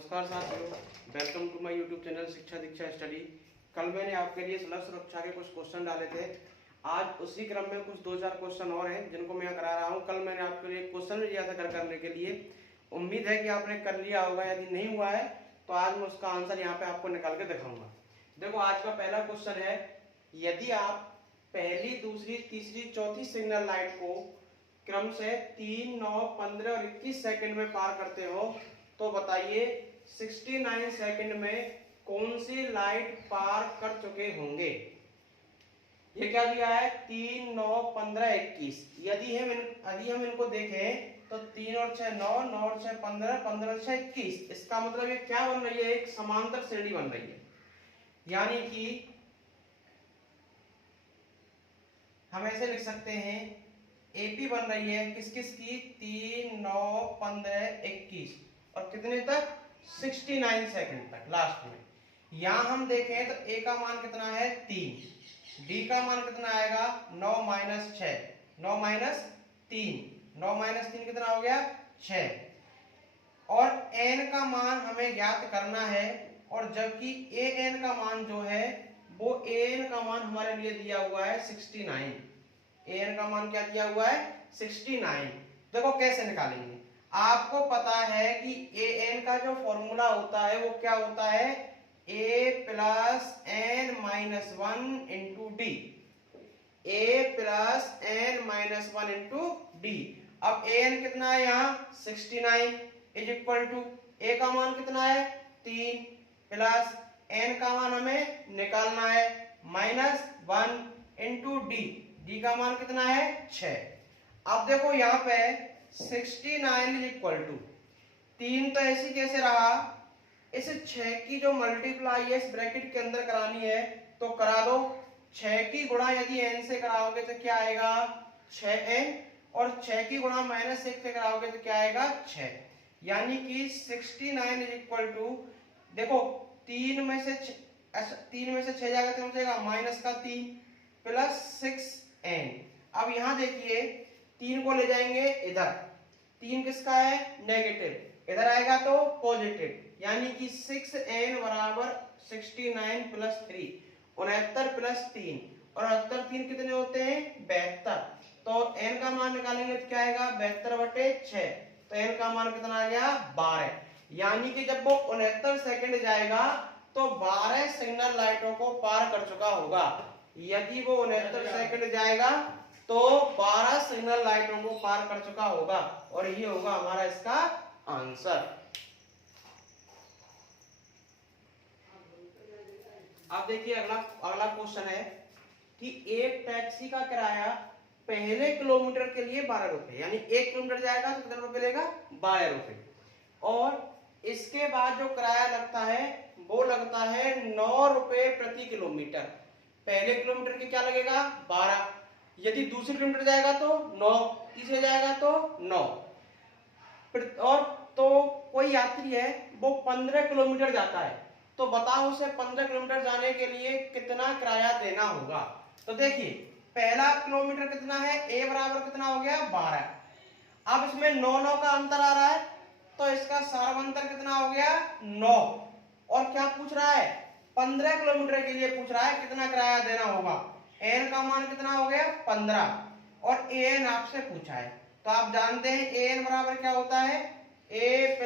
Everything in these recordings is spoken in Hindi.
नमस्कार साथियों, welcome to my YouTube channel Shiksha Diksha study. कल मैंने आपके लिए सड़क सुरक्षा के कुछ क्वेश्चन डाले थे। आज उसी क्रम में कुछ 2-4 क्वेश्चन और हैं जिनको मैं करा रहा हूं। कल मैंने आपके लिए क्वेश्चन दिया था करने के लिए। उम्मीद है कि आपने कर लिया होगा। यदि नहीं हुआ है तो आज मैं उसका आंसर यहाँ पे आपको निकाल के दिखाऊंगा। देखो, आज का पहला क्वेश्चन है, यदि आप पहली, दूसरी, तीसरी, चौथी सिग्नल लाइट को क्रम से 3, 9, 15 और 21 सेकंड में पार करते हो तो बताइए 69 सेकंड में कौन सी लाइट पार कर चुके होंगे। ये क्या दिया है? 3, 9, 15, 21। यदि हम इनको देखें तो 3 और 6 9, 9 और 6 15, 15 और 6 21। इसका मतलब ये क्या बन रही है? एक समांतर श्रेणी बन रही है। यानी कि हम ऐसे लिख सकते हैं, एपी बन रही है किस किस की? 3, 9, 15, 21 और कितने तक? 69 सेकंड तक लास्ट में। यहां हम देखें तो ए का मान कितना है? 3। डी का मान कितना आएगा? 9 - 6, 9 - 3, 9 - 3 कितना हो गया? 6। और एन का मान हमें ज्ञात करना है, और जबकि ए एन का मान जो है वो ए एन का मान हमारे लिए दिया हुआ है 69। ए एन का मान क्या दिया हुआ है? 69। देखो कैसे निकालेंगे। आपको पता है कि ए एन का जो फॉर्मूला होता है वो क्या होता है? a + n - 1 into D. a + n - 1 into D. अब ए एन कितना है यहाँ? 69 इज इक्वल टू ए का मान कितना है? 3 प्लस एन का मान हमें निकालना है -1 इंटू डी। डी का मान कितना है? 6। अब देखो यहाँ पे 69 इज इक्वल टू 3 तो ऐसी कैसे रहा? इस 6 की जो मल्टीप्लाई है इस ब्रैकेट के अंदर करानी है तो करा दो। 6 की गुणा यदि n से कराओगे तो क्या आएगा? 6n। और 6 की गुणा -1 से कराओगे तो क्या आएगा? 6। यानी कि 69 इज इक्वल टू, देखो 3 में से 6 जाएगा तो हो जाएगा -3 प्लस 6n। अब यहां देखिए 3 को ले जाएंगे इधर, 3 किसका है? नेगेटिव। इधर आएगा तो पॉजिटिव। यानी कि 6n = 69 + 3, 69 + 3 और 69 3 कितने होते हैं? 72। तो n का मान निकालेंगे तो क्या आएगा? 72/6। तो n का मान कितना आ गया? 12। यानी कि जब वो 69 सेकंड जाएगा तो 12 सिग्नल लाइटों को पार कर चुका होगा। यदि वो 69 सेकंड जाएगा तो 12 सिग्नल लाइटों को पार कर चुका होगा, और ये होगा हमारा इसका आंसर। अब देखिए अगला क्वेश्चन है कि एक टैक्सी का किराया पहले किलोमीटर के लिए 12 रुपए, यानी 1 किलोमीटर जाएगा तो कितना रुपए लेगा? 12 रुपए। और इसके बाद जो किराया लगता है वो लगता है 9 रुपए प्रति किलोमीटर। पहले किलोमीटर के क्या लगेगा? 12। यदि दूसरे किलोमीटर जाएगा तो 9, तीसरे जाएगा तो 9। और तो कोई यात्री है वो 15 किलोमीटर जाता है, तो बताओ उसे 15 किलोमीटर जाने के लिए कितना किराया देना होगा। तो देखिए पहला किलोमीटर कितना है? a बराबर कितना हो गया? 12। अब इसमें 9 का अंतर आ रहा है तो इसका सार्वंतर कितना हो गया? 9। और क्या पूछ रहा है? 15 किलोमीटर के लिए पूछ रहा है कितना किराया देना होगा। n का मान कितना हो गया? 15 और an आपसे पूछा है। तो आप जानते हैं an बराबर क्या होता है? a +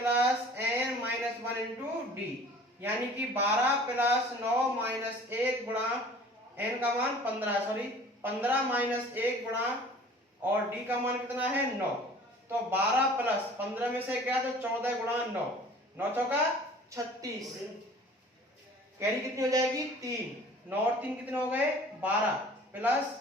n - 1 into D. यानी कि 12 + 9 - 1 गुणा n का मान 15 - 1 गुणा और d का मान कितना है? 9। तो 12 + 15 में से क्या? तो 14 गुणा 9, 9 चौका 36। कैरी कितनी हो जाएगी? 3। 9 और 3 कितने हो गए? 12 प्लस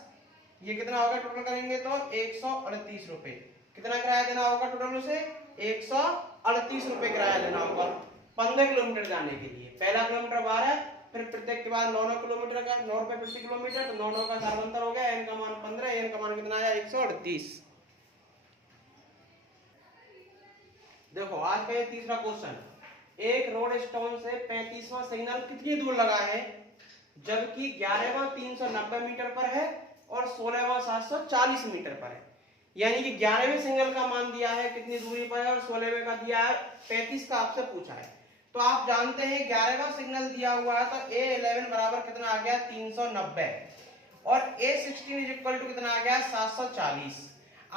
ये कितना होगा? टोटल करेंगे तो 138 रुपए। कितना किराया देना होगा टोटल उसे? 138 रुपए किराया देना होगा 15 किलोमीटर जाने के लिए। पहला किलोमीटर 12, फिर प्रत्येक के बाद 9 किलोमीटर का 9 रुपए प्रति किलोमीटर, तो 9 का सार्वंतर हो गया। n का मान 15, n का मान कितना आया? 138। देखो आज का ये तीसरा क्वेश्चन, एक रोड स्टोन से 35वां सिग्नल कितनी दूर लगा है, जबकि 11वां 390 मीटर पर है और 16वां 740 मीटर पर है। यानी कि 11वें सिग्नल का मान दिया है कितनी दूरी पर है और 16वें का दिया है 35 का आपसे पूछा है। तो आप जानते हैं 11वां सिग्नल दिया हुआ है, तो A11 बराबर कितना आ गया 390 और A16 इज इक्वल टू कितना आ गया 740।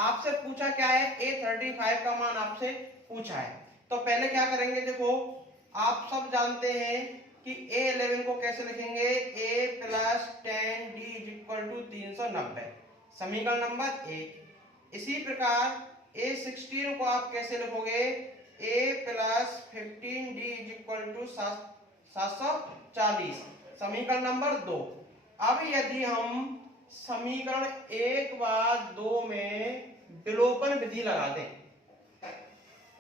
आपसे पूछा क्या है, A35 का मान आपसे पूछा है। तो पहले क्या करेंगे, देखो आप सब जानते हैं कि A11 को कैसे लिखेंगे, A plus 10D is equal to 390, समीकरण नंबर 1। इसी प्रकार A16 को आप कैसे लिखोगे, A plus 15D is equal to 740, समीकरण नंबर 2। अब यदि हम समीकरण 1 व 2 में विलोपन विधि लगा दें,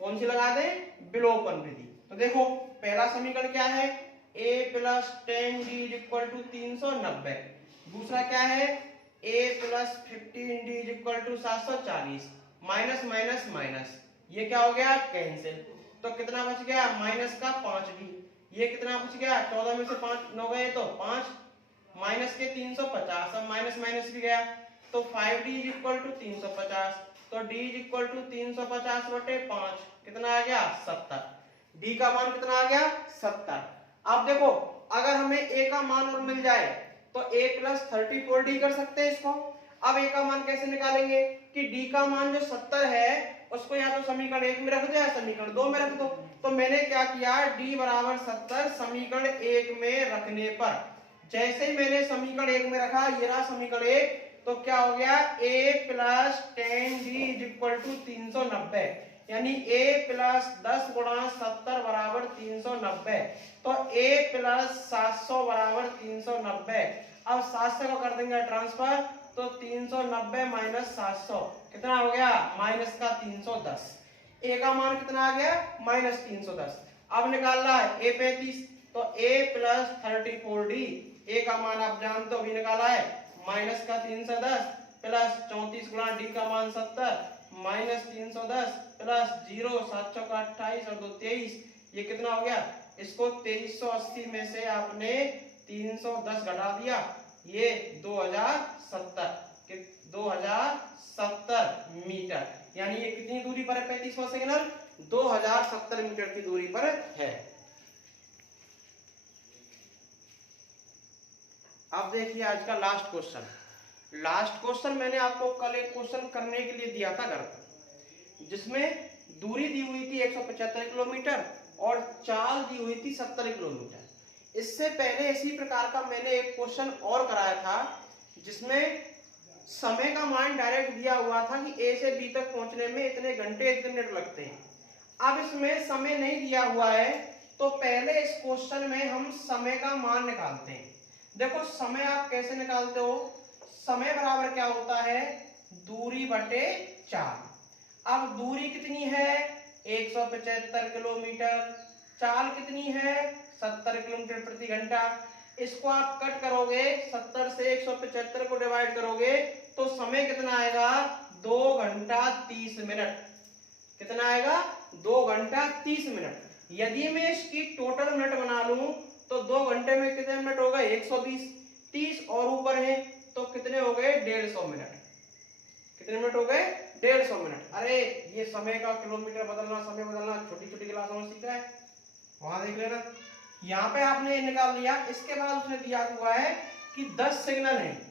कौन सी लगा दें, विलोपन विधि, तो देखो पहला समीकरण क्या है, A plus 10D is equal to 390, दूसरा क्या है A plus 15D is equal to 740, minus minus minus, ये क्या हो गया कैंसिल, तो कितना बच गया माइनस का 5D, ये कितना बच गया 14 में से 5 9 गए तो 5, माइनस के 350, अब माइनस माइनस भी गया तो 5D इज इक्वल टू 350, तो D इज इक्वल टू 350 बटे 5 कितना आ गया 70, D का मान कितना आ गया 70। अब देखो अगर हमें A का मान और मिल जाए तो A प्लस 34D कर सकते हैं इसको। अब A का मान कैसे निकालेंगे कि D का मान जो 70 है उसको या तो समीकरण 1 में रख दो या समीकरण 2 में रख दो। तो मैंने क्या किया, D बराबर 70 समीकरण 1 में रखने पर जैसे ही मैंने समीकरण 1 में रखा, ये रहा समीकरण 1, तो क्या हो गया A plus 10D is equal to 390, यानी A प्लस 10 गुणा 70 बराबर 390, तो A प्लस 700 बराबर 390। अब 700 को कर देंगे ट्रांसफर, तो 390 माइनस 700 कितना हो गया माइनस का 310। A का मान कितना आ गया माइनस 310। अब निकालना है A 35, तो A प्लस 34D, A का मान आप जानते हो, अभी निकाला है, माइनस का 310 प्लस 34 गुणा D का मान 70 माइनस 310 प्लस 0 700 का 28 और 2 23, ये कितना हो गया, इसको 2380 में से आपने 310 घटा दिया, ये 2070 मीटर, यानी ये कितनी दूरी पर है 35वां सिग्नल, 2070 मीटर की दूरी पर है। अब देखिए आज का लास्ट क्वेश्चन मैंने आपको कल एक क्वेश्चन करने के लिए दिया था घर पर, जिसमें दूरी दी हुई थी 175 किलोमीटर और चाल दी हुई थी 70 किलोमीटर। इससे पहले इसी प्रकार का मैंने एक क्वेश्चन और कराया था, जिसमें समय का मान डायरेक्ट दिया हुआ था कि A से B तक पहुंचने में इतने घंटे इतने मिनट लगते हैं। अब इसमें समय नहीं दिया हुआ है, तो पहले इस क्वेश्चन में हम समय का मान निकालते हैं। देखो समय आप कैसे निकालते हो, समय बराबर क्या होता है दूरी बटे चाल। अब दूरी कितनी है 175 किलोमीटर, चाल कितनी है 70 किलोमीटर प्रति घंटा। इसको आप कट करोगे, 70 से 175 को डिवाइड करोगे तो समय कितना आएगा 2 घंटा 30 मिनट। कितना आएगा 2 घंटा 30 मिनट। यदि मैं इसकी टोटल मिनट बना लूं तो 2 घंटे में कितने मिनट हो गए 120, 30 और ऊपर है तो कितने हो गए 150 मिनट। कितने मिनट हो गए 150 मिनट। अरे ये समय का किलोमीटर बदलना, समय बदलना छोटी छोटी क्लासों में सीखा है, वहां देख लेना। यहाँ पे आपने निकाल लिया। इसके बाद उसने दिया हुआ है कि 10 सिग्नल है,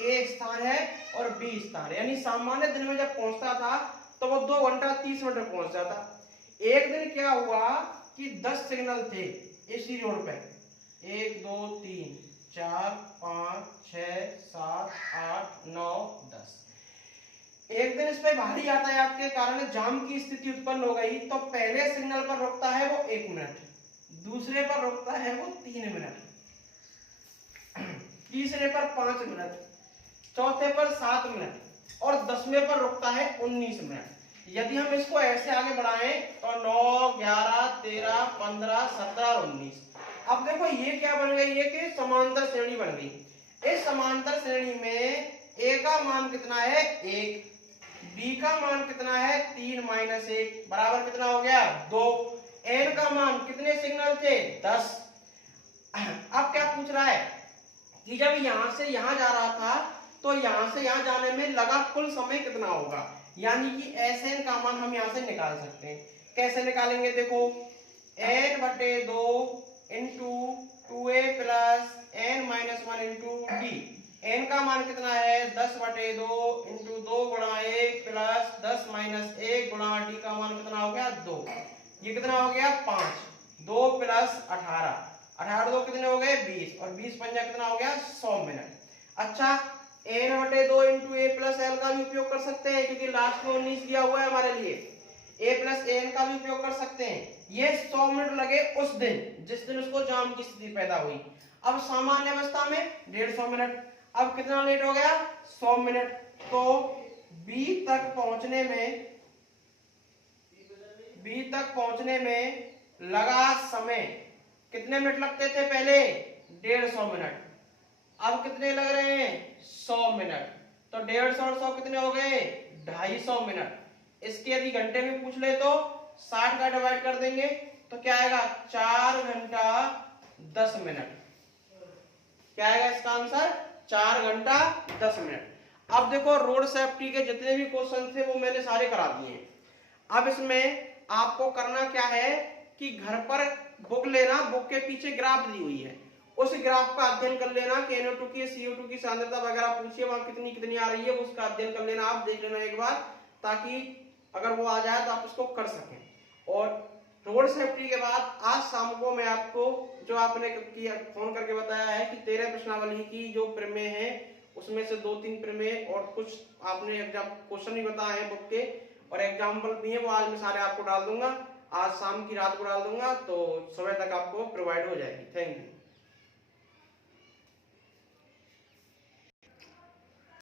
A स्थान है और B स्थान है, यानी सामान्य दिन में जब पहुंचता था तो वो 2 घंटा 30 मिनट में पहुंच जाता। एक दिन क्या हुआ कि 10 सिग्नल थे इसी रोड पे, 1 2 3 4 5 6 7 8 9 10। एक दिन इस पे भारी यातायात के कारण जाम की स्थिति उत्पन्न हो गई, तो पहले सिग्नल पर रुकता है वो 1 मिनट, दूसरे पर रुकता है वो 3 मिनट, तीसरे पर 5 मिनट, चौथे पर 7 मिनट और 10वें पर रुकता है 19 मिनट। यदि हम इसको ऐसे आगे बढ़ाएं तो 9 11 13 15 17 और 19। अब देखो ये क्या बन गई, ये कि समांतर श्रेणी बन गई। इस समांतर श्रेणी में A का मान कितना है 1, B का मान कितना है 3 माइनस 1 बराबर कितना हो गया 2। N का मान कितने सिग्नल थे 10। अब क्या पूछ रहा है कि जब यहां से यहां जा रहा था तो यहां से यहां जाने में लगा कुल समय कितना होगा, यानी कि Sn का मान हम यहां से निकाल सकते हैं। कैसे निकालेंगे, देखो n/2 into 2a plus n-1 into D. n का मान कितना है 10/2 इंटू 2 गुणा 1 प्लस 10-1 गुणा डी का मान कितना हो गया 2। ये कितना हो गया 5, 2 प्लस 18, 18 2 कितने हो गए 20 और 20 पंजा कितना हो गया 100 मिनट। अच्छा n/2 इंटू ए प्लस एल का भी उपयोग कर सकते हैं क्योंकि लास्ट में 19 दिया हुआ है हमारे लिए। a प्लस एन का भी उपयोग कर सकते हैं। ये 100 मिनट लगे उस दिन जिस दिन उसको जाम की स्थिति पैदा हुई। अब सामान्य अवस्था में 150 मिनट। अब कितना लेट हो गया 100 मिनट। तो B तक पहुंचने में लगा समय कितने मिनट लगते थे पहले 150 मिनट। अब कितने लग रहे हैं 100 मिनट। तो 150 और 100 कितने हो गए 250 मिनट। इसके यदि घंटे में पूछ ले तो 60 का डिवाइड कर देंगे तो क्या आएगा 4 घंटा 10 मिनट। क्या आएगा इसका आंसर 4 घंटा 10 मिनट। अब देखो रोड सेफ्टी के जितने भी क्वेश्चन थे वो मैंने सारे करा दिए। अब इसमें आपको करना क्या है कि घर पर बुक लेना, बुक के पीछे ग्राफ दी हुई है, उस ग्राफ का अध्ययन कर लेना कि NO2 की CO2 की सांद्रता वगैरह पूछिए वहां कितनी कितनी आ रही है उसका अध्ययन कर लेना। आप देख लेना एक बार ताकि अगर वो आ जाए तो आप उसको कर सकें। और रोड सेफ्टी के बाद आज शाम को मैं आपको जो आपने फोन करके बताया है कि 13 प्रश्नावली की जो प्रमेय है उसमें से 2-3 प्रमेय और कुछ आपने एग्जाम क्वेश्चन भी बताए हैं बुक के और एग्जाम्पल भी है वो आज मैं सारे आपको डाल दूंगा। आज शाम की रात को डाल दूंगा तो सुबह तक आपको प्रोवाइड हो जाएगी। Thank you.